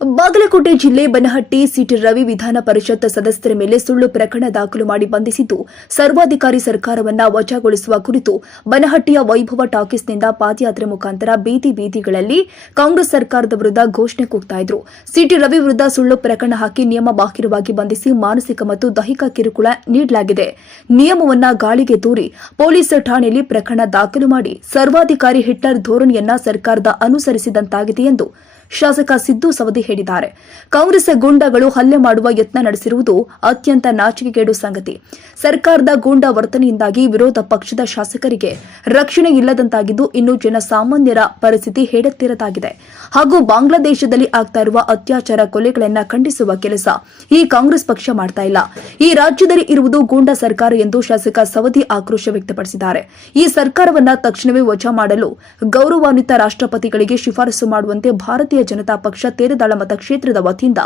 ಬಾಗಲಕೋಟೆ ಜಿಲ್ಲೆ ಬನಹಟ್ಟಿ ಸಿಟಿ ರವಿ ವಿಧಾನ ಪರಿಷತ್ ಸದಸ್ಯರ ಮೇಲೆ ಸುಳ್ಳು ಪ್ರಕರಣ ದಾಖಲು ಮಾಡಿ ಬಂಧಿಸಿದ್ದು, ಸರ್ವಾಧಿಕಾರಿ ಸರ್ಕಾರವನ್ನ ವಜಾಗೊಳಿಸುವ ಕುರಿತು ಬನಹಟ್ಟಿಯ ವೈಭವ ಟಾಕೀಸ್ನಿಂದ ಪಾದಯಾತ್ರೆ ಮುಖಾಂತರ ಬೀದಿ ಬೀದಿಗಳಲ್ಲಿ ಕಾಂಗ್ರೆಸ್ ಸರ್ಕಾರದ ವಿರುದ್ಧ ಘೋಷಣೆ ಕೂಗ್ತಾ ಇದ್ರು. ಸಿಟಿ ರವಿ ವಿರುದ್ಧ ಸುಳ್ಳು ಪ್ರಕರಣ ಹಾಕಿ ನಿಯಮ ಬಾಹಿರವಾಗಿ ಬಂಧಿಸಿ ಮಾನಸಿಕ ಮತ್ತು ದೈಹಿಕ ಕಿರುಕುಳ ನೀಡಲಾಗಿದೆ. ನಿಯಮವನ್ನ ಗಾಳಿಗೆ ತೂರಿ ಪೊಲೀಸ್ ಠಾಣೆಯಲ್ಲಿ ಪ್ರಕರಣ ದಾಖಲು ಮಾಡಿ ಸರ್ವಾಧಿಕಾರಿ ಹಿಟ್ಲರ್ ಧೋರಣೆಯನ್ನ ಸರ್ಕಾರದ ಅನುಸರಿಸಿದಂತಾಗಿದೆ ಎಂದು ಶಾಸಕ ಸಿದ್ದು ಸವದಿ ಹೇಳಿದ್ದಾರೆ. ಕಾಂಗ್ರೆಸ್ ಗೂಂಡಾಗಳು ಹಲ್ಲೆ ಮಾಡುವ ಯತ್ನ ನಡೆಸಿರುವುದು ಅತ್ಯಂತ ನಾಚಿಕೆಗೇಡು ಸಂಗತಿ. ಸರ್ಕಾರದ ಗೂಂಡಾ ವರ್ತನೆಯಿಂದಾಗಿ ವಿರೋಧ ಪಕ್ಷದ ಶಾಸಕರಿಗೆ ರಕ್ಷಣೆ ಇಲ್ಲದಂತಾಗಿದ್ದು ಇನ್ನು ಜನಸಾಮಾನ್ಯರ ಪರಿಸ್ಥಿತಿ ಹೇಳುತ್ತಿರದಾಗಿದೆ ಹಾಗೂ ಬಾಂಗ್ಲಾದೇಶದಲ್ಲಿ ಆಗ್ತಾ ಇರುವ ಅತ್ಯಾಚಾರ ಕೊಲೆಗಳನ್ನು ಖಂಡಿಸುವ ಕೆಲಸ ಈ ಕಾಂಗ್ರೆಸ್ ಪಕ್ಷ ಮಾಡ್ತಾ ಇಲ್ಲ. ಈ ರಾಜ್ಯದಲ್ಲಿ ಇರುವುದು ಗೂಂಡಾ ಸರ್ಕಾರ ಎಂದು ಶಾಸಕ ಸವದಿ ಆಕ್ರೋಶ ವ್ಯಕ್ತಪಡಿಸಿದ್ದಾರೆ. ಈ ಸರ್ಕಾರವನ್ನ ತಕ್ಷಣವೇ ವಜಾ ಮಾಡಲು ಗೌರವಾನ್ವಿತ ರಾಷ್ಟ್ರಪತಿಗಳಿಗೆ ಶಿಫಾರಸು ಮಾಡುವಂತೆ ಭಾರತೀಯ ಜನತಾ ಪಕ್ಷ ತೇರದಾಳ ಮತಕ್ಷೇತ್ರದ ವತಿಯಿಂದ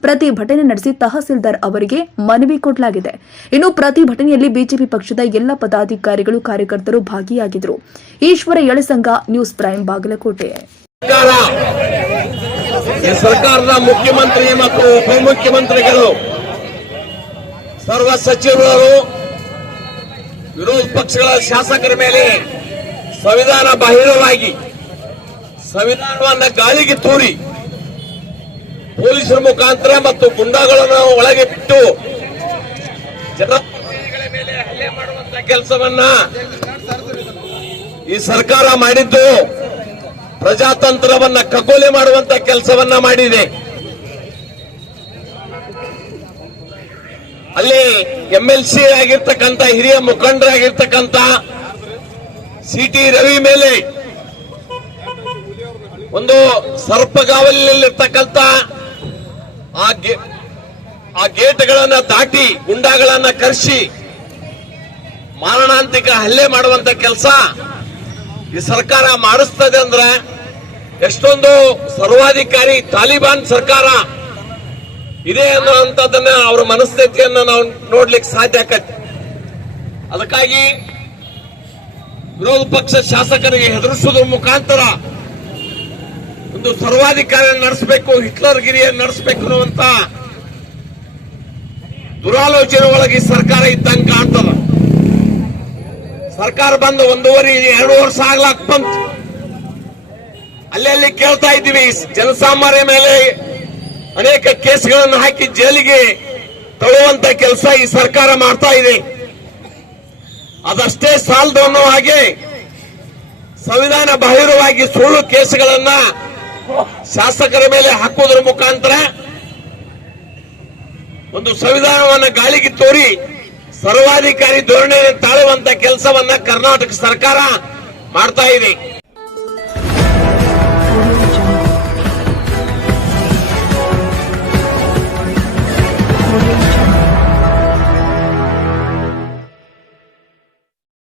ಪ್ರತಿಭಟನೆ ನಡೆಸಿ ತಹಸೀಲ್ದಾರ್ ಅವರಿಗೆ ಮನವಿ ಕೊಡಲಾಗಿದೆ. ಇನ್ನು ಪ್ರತಿಭಟನೆಯಲ್ಲಿ ಬಿಜೆಪಿ ಪಕ್ಷದ ಎಲ್ಲ ಪದಾಧಿಕಾರಿಗಳು, ಕಾರ್ಯಕರ್ತರು ಭಾಗಿಯಾಗಿದ್ದರು. Eshwar Yalasangha news prime, Bagalkote. ಸರ್ಕಾರ. ಸರ್ಕಾರದ ಮುಖ್ಯಮಂತ್ರಿ ಮತ್ತು ಉಪಮುಖ್ಯಮಂತ್ರಿಗಳು, ಸರ್ವ ಸಚಿವರು ವಿರೋಧ ಪಕ್ಷಗಳ ಶಾಸಕರ ಮೇಲೆ ಸಂವಿಧಾನ ಬಾಹಿರವಾಗಿ ಸಂವಿಧಾನವನ್ನ ಗಾಳಿಗೆ ತೂರಿ. ಪೊಲೀಸರ ಮುಖಾಂತರ ಮತ್ತು ಗುಂಡಾಗಳನ್ನು ಒಳಗೆ ಬಿಟ್ಟು ಜನಪ್ರತಿನಿಧಿಗಳ ಮೇಲೆ ಹಲ್ಲೆ ಮಾಡುವಂತ ಕೆಲಸವನ್ನ ಈ ಸರ್ಕಾರ ಮಾಡಿದ್ದು ಪ್ರಜಾತಂತ್ರವನ್ನ ಕಗ್ಗೊಲೆ ಮಾಡುವಂತ ಕೆಲಸವನ್ನ ಮಾಡಿದೆ. ಅಲ್ಲಿ ಎಲ್ ಸಿ ಆಗಿರ್ತಕ್ಕಂಥ ಹಿರಿಯ ಮುಖಂಡರಾಗಿರ್ತಕ್ಕಂಥ ಸಿಟಿ ರವಿ ಮೇಲೆ ಒಂದು ಸರ್ಪಗಾವಲಿನಲ್ಲಿರ್ತಕ್ಕಂಥ ಆ ಆ ಗೇಟ್ಗಳನ್ನ ದಾಟಿ ಗುಂಡಾಗಳನ್ನ ಕರೆಸಿ ಮಾರಣಾಂತಿಕ ಹಲ್ಲೆ ಮಾಡುವಂತ ಕೆಲಸ ಈ ಸರ್ಕಾರ ಮಾಡಿಸ್ತದೆ ಅಂದ್ರೆ ಎಷ್ಟೊಂದು ಸರ್ವಾಧಿಕಾರಿ ತಾಲಿಬಾನ್ ಸರ್ಕಾರ ಇದೆ ಅನ್ನುವಂಥದ್ದನ್ನ ಅವರ ಮನಸ್ಥಿತಿಯನ್ನ ನಾವು ನೋಡ್ಲಿಕ್ಕೆ ಸಾಧ್ಯ ಆಕತಿ. ಅದಕ್ಕಾಗಿ ವಿರೋಧ ಪಕ್ಷ ಶಾಸಕರಿಗೆ ಹೆದರಿಸುವುದರ ಮುಖಾಂತರ ಒಂದು ಸರ್ವಾಧಿಕಾರ ನಡೆಸಬೇಕು ಹಿಟ್ಲರ್ ಗಿರಿಯನ್ನು ನಡೆಸಬೇಕು ಅನ್ನುವಂತ ದುರಾಲೋಚನೆ ಒಳಗೆ ಸರ್ಕಾರ ಇದ್ದಂಗೆ ಕಾಣ್ತದ ಸರ್ಕಾರ ಬಂದು ಒಂದೂವರೆ, ಎರಡು ವರ್ಷ ಆಗ್ಲಾಕ್ ಬಂತು. ಅಲ್ಲಲ್ಲಿ ಕೇಳ್ತಾ ಇದ್ದೀವಿ, ಜನಸಾಮಾನ್ಯ ಮೇಲೆ ಅನೇಕ ಕೇಸ್ಗಳನ್ನು ಹಾಕಿ ಜೈಲಿಗೆ ತಳ್ಳುವಂತ ಕೆಲಸ ಈ ಸರ್ಕಾರ ಮಾಡ್ತಾ ಇದೆ. ಅದಷ್ಟೇ ಸಾಲದು ಅನ್ನೋ ಹಾಗೆ ಸಂವಿಧಾನ ಬಾಹಿರವಾಗಿ ಸುಳ್ಳು ಕೇಸುಗಳನ್ನ ಶಾಸಕರ ಮೇಲೆ ಹಾಕುವುದರ ಮುಖಾಂತರ ಒಂದು ಸಂವಿಧಾನವನ್ನ ಗಾಳಿಗೆ ತೋರಿ ಸರ್ವಾಧಿಕಾರಿ ಧೋರಣೆ ತಾಳುವಂತ ಕೆಲಸವನ್ನ ಕರ್ನಾಟಕ ಸರ್ಕಾರ ಮಾಡ್ತಾ ಇದೆ.